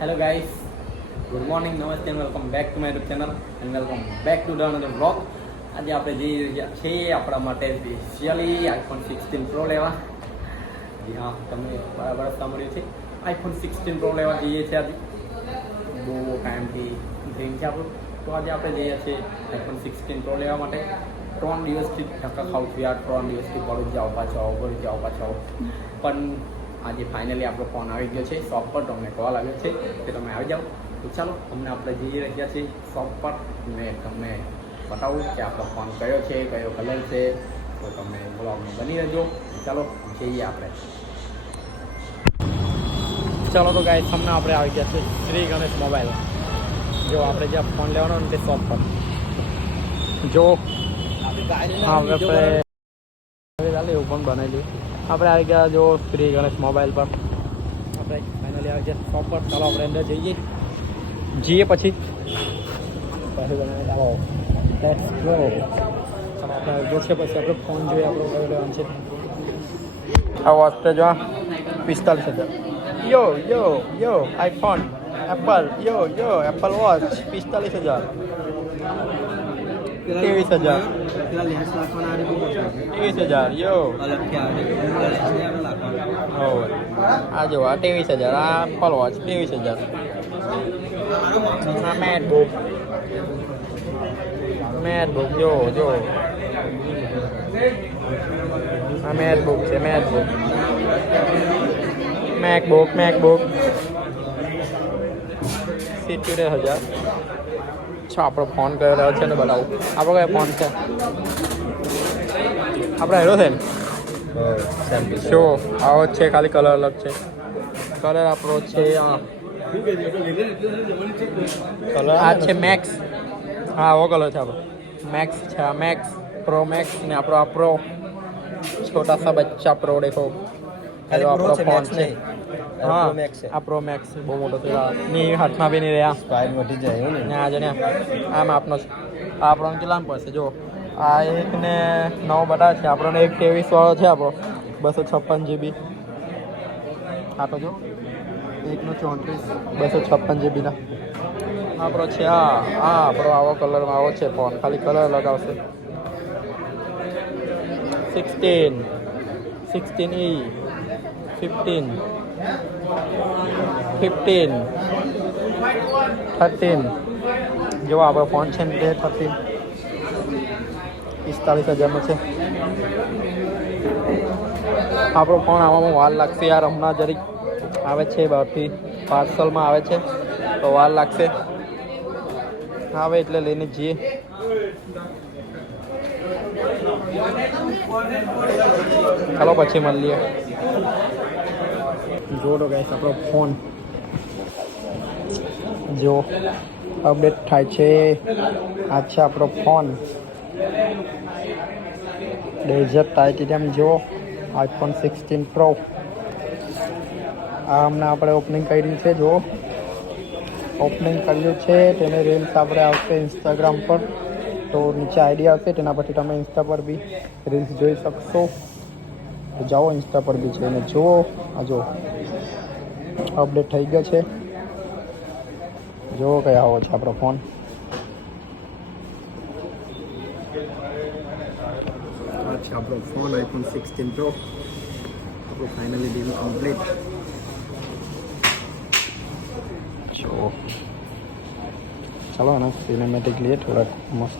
Hello guys, good morning, નમસ્તે and welcome back to my YouTube channel and welcome back to the another vlog. આજે આપણે જઈ રહ્યા છીએ આપણા માટે સ્પેશિયલી આઈફોન 16 પ્રો લેવા. જી હા, તમને બરાબર સાંભળ્યું છે, આઈફોન 16 પ્રો લેવા જઈએ છીએ. આજે બહુ ટાઈમથી ડ્રીમ છે આપણું. તો આજે આપણે જઈએ છીએ આઈફોન 16 પ્રો લેવા માટે. 3 દિવસથી ધક્કા ખાઉં છું યાર, 3 દિવસથી પડું જાઓ પાછો. પણ આજે ફાઇનલી આપણો ફોન આવી ગયો છે શોપ પર. તમને કોલ આવ્યો છે કે તમે આવી જાઓ. તો ચાલો, અમને આપણે જઈ રહ્યા છીએ શોપ પર. મેં તમને બતાવું કે આપણો ફોન કયો છે, કયો કલર છે. તો તમે બ્લોગમાં બની રહેજો. ચાલો જઈએ આપણે. ચાલો તો ગાઈસ, તમને આપણે આવી ગયા છે શ્રી ગણેશ મોબાઈલ. જો આપણે જ્યાં ફોન લેવાનો ને તે શોપ પર જો આપણે એવું પણ બનાવેલું. આપણે આવી ગયા જો શ્રી ગણેશ મોબાઈલ પર. આપણે ફાઇનલી આવી ગયા શોપ પર. ચાલો આપણે અંદર જઈએ પછી ચાલો લેટ્સ ગો. આપણે જોશે પછી આપણે ફોન જોઈએ આપણો કયો લેવાનો છે. આ વોચ જો 45,000. યો આઈફોન એપલ એપલ વોચ 45,000. 23,000. 23,000 યો. આ જો આ 23,000. આ એપલ વોચ 23,000. આ મેકબુક જો આ મેકબુક છે. મેકબુક 70,000. આપણો ફોન કયો રહ્યો છે ને બતાવું. આપણો કયો ફોન છે? આપણે હેરો છે ને શો આવો છે, ખાલી કલર અલગ છે. કલર આપણો છે કલર આ છે મેક્સ. હા, આવો કલર છે આપણો મેક્સ છે. આ મેક્સ પ્રો મેક્સ ને આપણો આ પ્રો છોટા સા બચ્ચા પ્રો. દેખો હેલો આપણો ફોન છે. હા, આ પ્રો મેક્સ બહુ મોટો છે. ની હાથમાં બી નહીં રહ્યા, સ્પાઈન વધી જાય ને. આજે ને આમ આપણો આપણો કેટલામ પડશે જો. આ એક ને 9 બતા છે. આપણને 1 23 વાળો છે આપણો 256 GB. આ તો જો 1 256 GB ના આપણો છે. આપણો આવો કલરમાં આવો છે ફોન, ખાલી કલર લગાવશે. 16E 15 13 જો આપણો ફોન છે ને તે 13 45,000 છે. આપણો ફોન આવવામાં વાર લાગશે યાર. હમણાં જરીક આવે છે, બહારથી પાર્સલમાં આવે છે તો વાર લાગશે. આવે એટલે લઈને જઈએ. ચાલો પછી મળીએ. જો તો ગાઈસ, આપણો ફોન જો અપડેટ થાય છે. આ છે આપણો ફોન ડેઝર્ટ ટાઇટેનિયમ જો આઈફોન 16 પ્રો. આ હમણાં આપણે ઓપનિંગ કરી છે. જો ઓપનિંગ કર્યું છે, તેને રીલ્સ આપણે આવશે ઇન્સ્ટાગ્રામ પર. તો નીચે આઈડી આવશે, તેના પરથી તમે ઇન્સ્ટા પર બી રીલ્સ જોઈ શકશો. તો જાઓ ઇન્સ્ટા પર બી જઈને જુઓ. આ જો અપડેટ થઈ ગયો છે. જો કયા આવો છે આપણો ફોન. આ છે આપણો ફોન આઈફોન 16 પ્રો. આપણો ફાઇનલી ડીલ કમ્પ્લીટ. જો ચાલો આના સિનેમેટિક લઈએ થોડાક મસ્ત.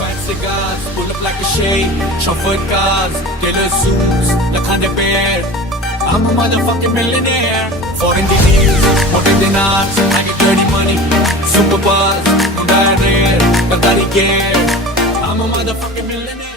Five cigars, pull up like a shade. Chauffeur cars, tailor suits, the kind of bear. I'm a motherfucking millionaire. Foreign deals, hotter than arts. I get dirty money, super buzz. Don't die rare, but that he care. I'm a motherfucking millionaire.